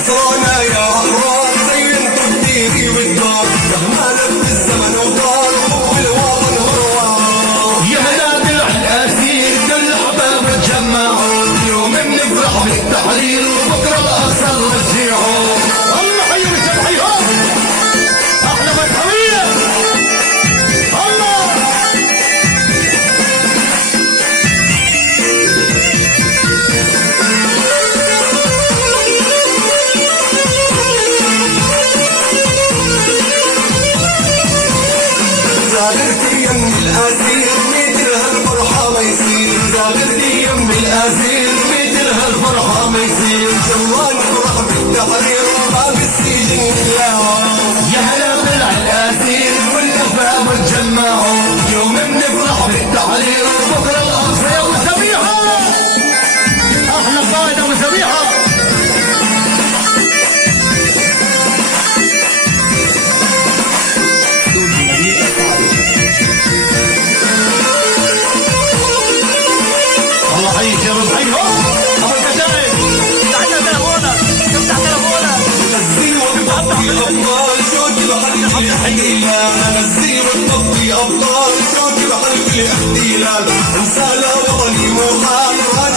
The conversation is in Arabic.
نصرنا يا أحرار زينتوا الديري والدار مهما الزمن وطار والوطن هروار. يا هلا درع الأسير كل الأحباب تجمعوا اليوم بنفرح بالتحرير وبكرة الأقصى نرجعوا. الله حيهم الجمعيات أحلى مرحبية الله. زاغرتي يم الأسير مثل هالفرحة ما يصير. زاغرتي يم الأسير مثل هالفرحة ما يصير. جوا نفرح بالتحرير وباب السجن يا هلا طلع الأسير والأحباب تجمعوا اليوم بنفرح بالتحرير وبكرة الأقصى. يا أبو سميحة أحلى قائد أبو سميحة. الله حيك يا رب. حيك أبو الكتائب تحت تلفونك افتح تلفونك. غزي وبطفي أبطال شوكي بحلق الاحتلال. غزي وبطفي أبطال شوكي بحلق الاحتلال. انسى لا وطني مو حال